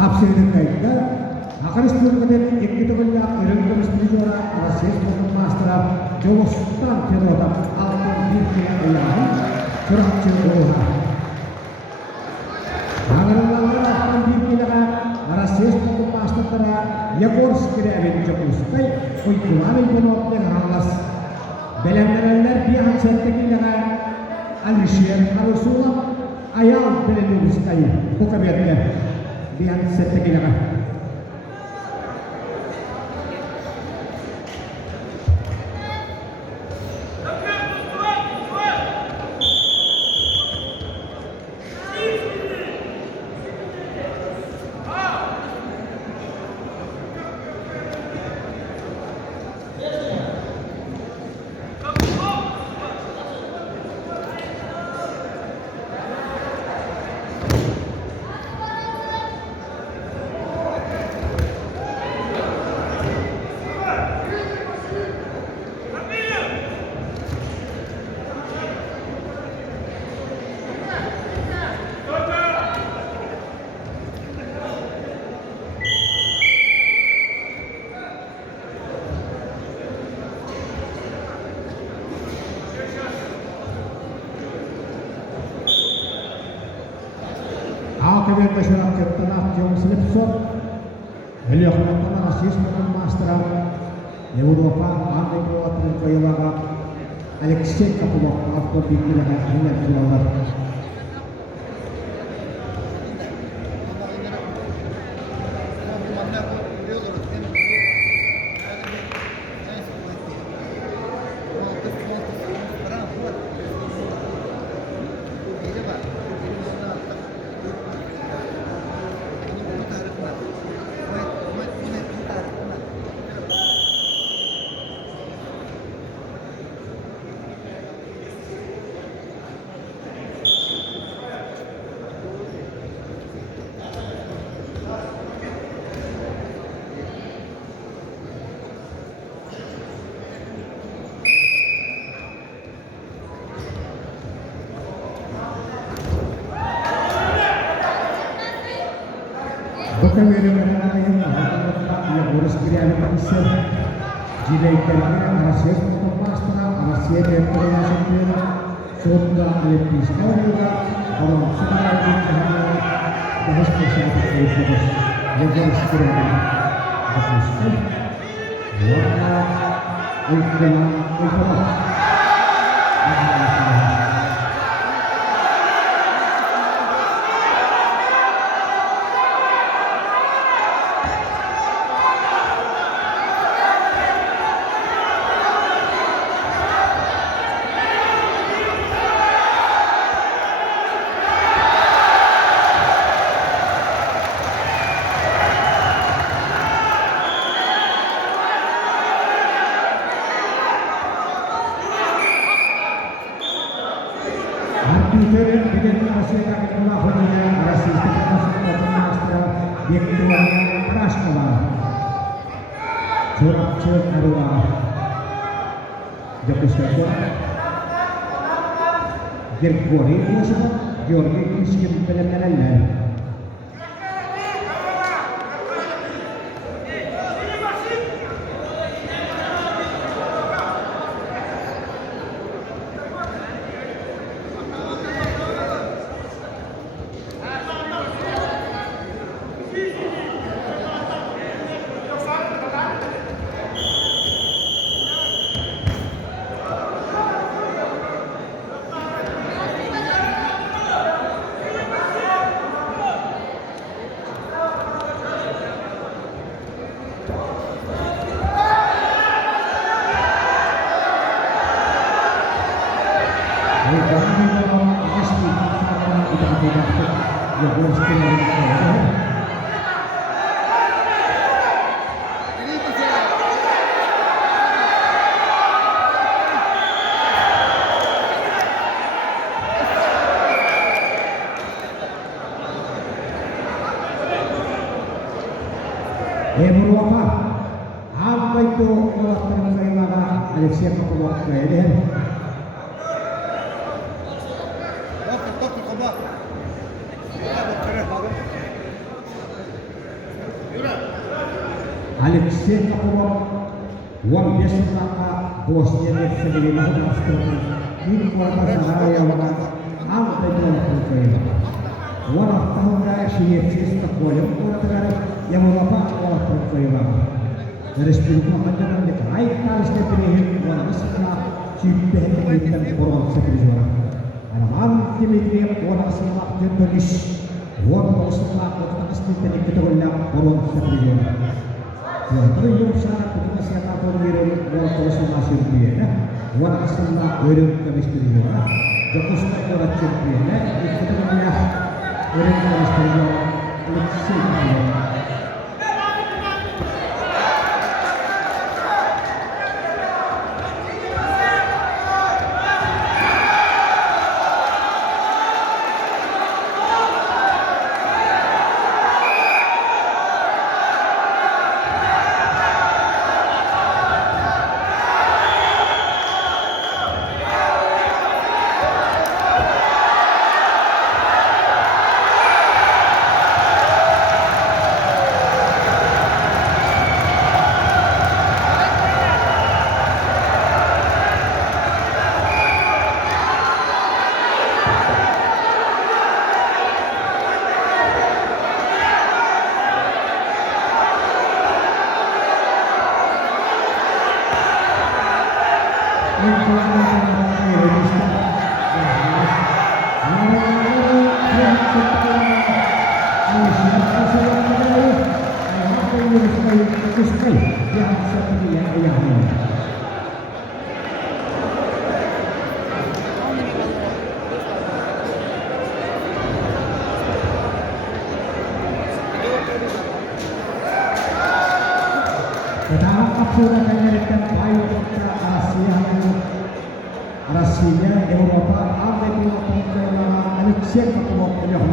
Hapsinin kayıtta Akaristan kadar ekti kolla Erangam Spirituara Rasis Master Jostan Keroda Altın bir kere ayağın Suratçı Oha Hangarlar Altın bir kere Rasis Master Tara Yakor Skire Evin Jokustay Uykuları Konopte Haralas Belenlerenler bir hansettekiyle Alişir Arusula Ayal Belenubistay Bu kabiyette bir hansettekiyle Akhirnya masyarakat tanah jom selipsot Heliok tanah rasis master Europa ambil kuatan kayawaga Alexei Kapumok atau pikiran hanya Sulawar Bukan merupakan yang urus kirian manusia. Jika ikan rasis untuk master, rasis yang terlihat sendiri sudah lebih sekali juga orang sudah dikahnya bahas persiapan itu yang urus kirian manusia. Surat Arua Jepus Ketua Gergori Musuh Georgi Miskin Penyelenggaraan Meruapa apa itu kuatan kaimaga Alexia Kapumok kailan Alexei Kapoor, uang biasa maka bosnya dia sendiri masuk seperti ini kuasa sahaya orang apa itu yang orang tahun dah sih sistem boleh orang negara yang berapa orang percaya dari sepuluh macam yang lain harus dipilih orang sekolah cipta dengan orang seperti orang alam tim ini orang sekolah jenis orang sekolah kita pasti kita ulang orang seperti orang tapi yang sangat kita siapa pun orang konsultasi dia orang sekolah orang kemesti orang jauh sekali orang cipta kita punya orang kemesti orang Alexei sudah menyerahkan baik kontra Asia Eropa, Amerika, Alexei Kapoor yang